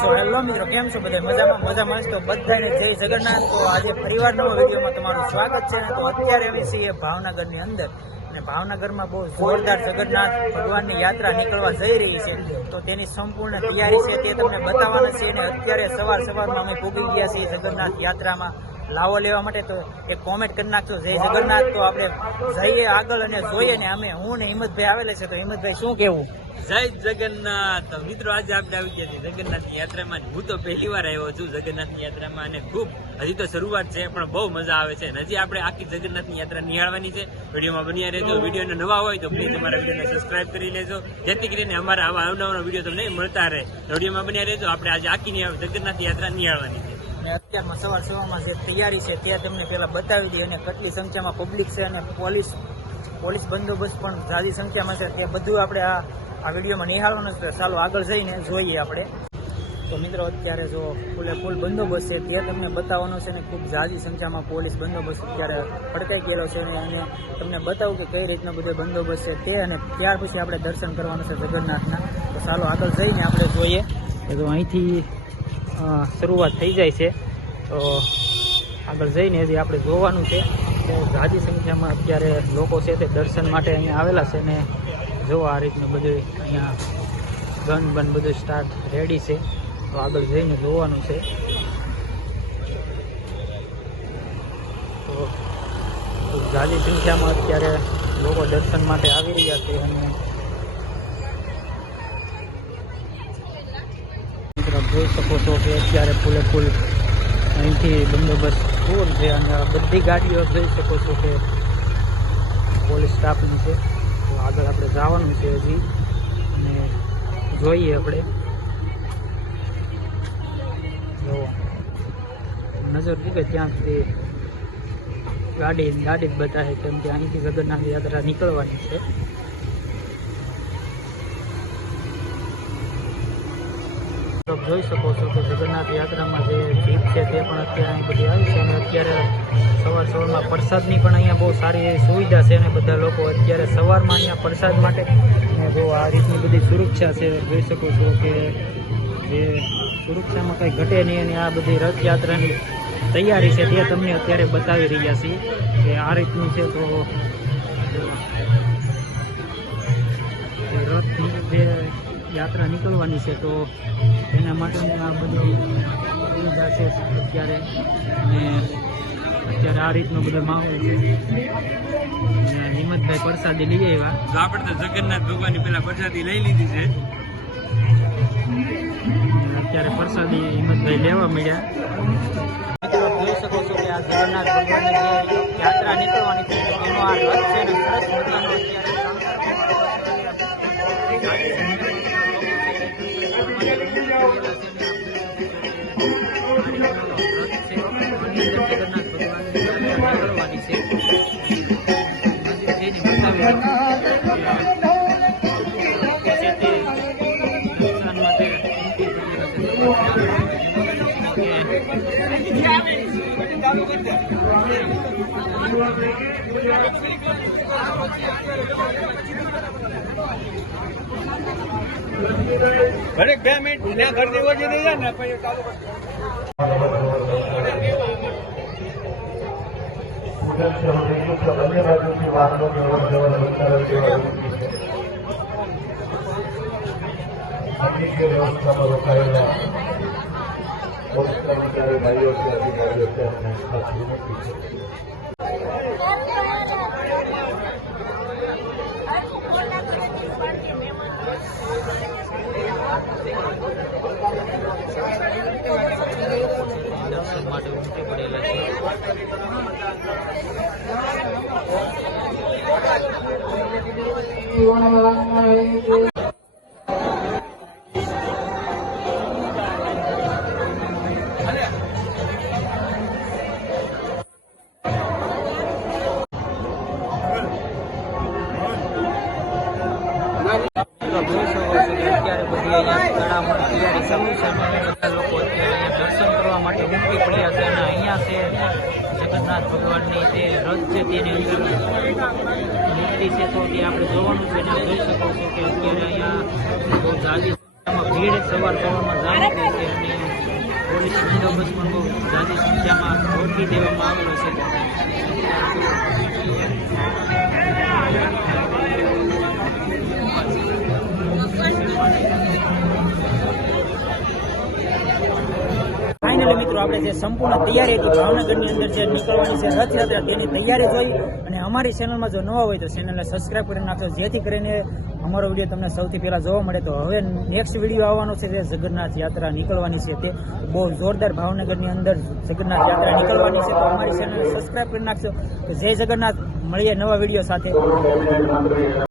છો? હેલો મિત્રો, કેમ છો બધા? મજામાં તો બધાને જય જગન્નાથ। તો આજે ફરીવાર નવા વિડીયોમાં તમારું સ્વાગત છે। તો અત્યારે અમે છીએ ભાવનગરની અંદર અને ભાવનગરમાં બહુ જોરદાર જગન્નાથ ભગવાનની યાત્રા નીકળવા જઈ રહી છે। તો તેની સંપૂર્ણ તૈયારી છે તે તમને બતાવવાના છે। અને અત્યારે સવારમાં અમે પૂગી ગયા છીએ જગન્નાથ યાત્રામાં લાવો લેવા માટે। તો એક કોમેન્ટ કરી નાખજો જય જગન્નાથ। તો આપણે જઈએ આગળ અને જોઈએ ને અમે હું ને હિંમતભાઈ આવેલા છે। તો હિંમતભાઈ શું કેવું? જય જગન્નાથ મિત્રો, આજે આપણે આવી ગયા છીએ જગન્નાથની યાત્રામાં। હું તો પહેલી વાર આવ્યો છું જગન્નાથની યાત્રામાં અને ખૂબ હજી તો શરૂઆત છે પણ બહુ મજા આવે છે। હજી આપણે આખી જગન્નાથની યાત્રા નિહાળવાની છે। વિડીયોમાં બન્યા રહેજો। વિડીયોને નવા હોય તો પ્લીઝ અમારા વિડીયોને સબસ્ક્રાઇબ કરી લેજો, જેથી કરીને અમારા આવા અવનવા વિડીયો તમને મળતા રહે। વિડીયોમાં બન્યા રહેજો। આપણે આજે આખી જગન્નાથ યાત્રા નિહાળવાની છે। અત્યારમાં સવારમાં જે તૈયારી છે ત્યાં તમને પેલા બતાવી દઈએ અને કેટલી સંખ્યામાં પબ્લિક છે અને પોલીસ બંદોબસ્ત પણ સારી સંખ્યામાં છે। તે બધું આપણે આ વિડીયોમાં નિહાળવાનું છે। ચાલો આગળ જઈને જોઈએ આપણે। તો મિત્રો અત્યારે જો ફૂલ બંદોબસ્ત છે તે તમને બતાવવાનો છે ને ખૂબ ઝાઝી સંખ્યામાં પોલીસ બંદોબસ્ત અત્યારે ફડકાઈ ગયેલો છે અને તમને બતાવું કે કઈ રીતનો બધો બંદોબસ્ત છે તે, અને ત્યાર પછી આપણે દર્શન કરવાનું છે જગન્નાથના। તો ચાલો આગળ જઈને આપણે જોઈએ। તો અહીંથી શરૂઆત થઈ જાય છે। તો આગળ જઈને હજી આપણે જોવાનું છે કે ઝાઝી સંખ્યામાં અત્યારે લોકો છે તે દર્શન માટે અહીંયા આવેલા છે ને જો આ રીતનું બધું અહીંયા ગન બધું સ્ટાર્ટ રેડી છે। તો આગળ જઈને જોવાનું છે। તો ઝાઝી સંખ્યામાં અત્યારે લોકો દર્શન માટે આવી રહ્યા છે અને જોઈ શકો છો કે અત્યારે ફૂલ અહીંથી બંદોબસ્ત ફૂલ છે અને બધી ગાડીઓ જોઈ શકો છો કે પોલીસ સ્ટાફની છે। તો આગળ આપણે જવાનું છે હજી અને જોઈએ આપણે જો નજર મૂકે ત્યાં સુધી ગાડી જ બતાવે, કેમ કે અહીંથી જગન્નાથ યાત્રા નીકળવાની છે। જોઈ શકો છો કે જગન્નાથ યાત્રામાં જે જીપ છે તે પણ અત્યારે અહીં બધી આવી છે અને અત્યારે સવારમાં પ્રસાદની પણ અહીંયા બહુ સારી એવી સુવિધા છે અને બધા લોકો અત્યારે સવારમાં અહીંયા પ્રસાદ માટે જો આ રીતની બધી સુરક્ષા છે। જોઈ શકો છો કે જે સુરક્ષામાં કંઈ ઘટે નહીં અને આ બધી રથયાત્રાની તૈયારી છે તે તમને અત્યારે બતાવી રહ્યા છીએ કે આ રીતનું છે। તો રથની જે યાત્રા નીકળવાની છે તો એના માટેની આ બધી સુવિધા છે અત્યારે, અને અત્યારે આ રીતનો બધો માહોલ છે। હિંમતભાઈ પ્રસાદી લઈ આવ્યા। તો આપણે તો જગન્નાથ ભગવાનની પેલા પ્રસાદી લઈ લીધી છે। અત્યારે પ્રસાદી હિંમતભાઈ લેવા મળ્યા। જોઈ શકો છો કે આ જગન્નાથ ભગવાનની જે યાત્રા નીકળવાની છે એનો આ રથ છે ને સરસ મજાનો ઘરે 2 મિનિટ ત્યાં ઘર દેવો છે ને પછી ચાલુ ભાઈઓ છે અધિકારીઓ છે અને માટે ઉમટી પડેલા છે। અત્યારે બધી અહીંયા તળાવની તૈયારી શરૂ છે અને બધા લોકો અત્યારે અહીંયા દર્શન કરવા માટે ઉમટી પડ્યા છે અને અહીંયા છે જગન્નાથ ભગવાનની જે રથ છે તેની અંદર મૂર્તિ છે તો તે આપણે જોવાનું છે અને જોઈ શકો છો કે અત્યારે અહીંયા બહુ જાજી આમાં ભીડ સવાર સવારમાં જામી ગઈ છે અને પોલીસ બંદોબસ્ત પણ બહુ જાજી સંખ્યામાં ગોઠવી દેવામાં આવેલો છે. ફાઇનલી મિત્રો આપણે જે સંપૂર્ણ તૈયારી હતી ભાવનગરની અંદર જે નીકળવાની છે રથયાત્રા તેની તૈયારી જોઈ અને અમારી ચેનલમાં જો નવા હોય તો ચેનલને સબસ્ક્રાઈબ કરી નાખજો જેથી કરીને અમારો વિડીયો તમને સૌથી પહેલા જોવા મળે. તો હવે નેક્સ્ટ વિડીયો આવવાનો છે જે જગન્નાથ યાત્રા નીકળવાની છે તે બહુ જોરદાર ભાવનગરની અંદર જગન્નાથ યાત્રા નીકળવાની છે. તો અમારી ચેનલને સબસ્ક્રાઈબ કરી નાખજો. તો જય જગન્નાથ, મળીએ નવા વિડીયો સાથે.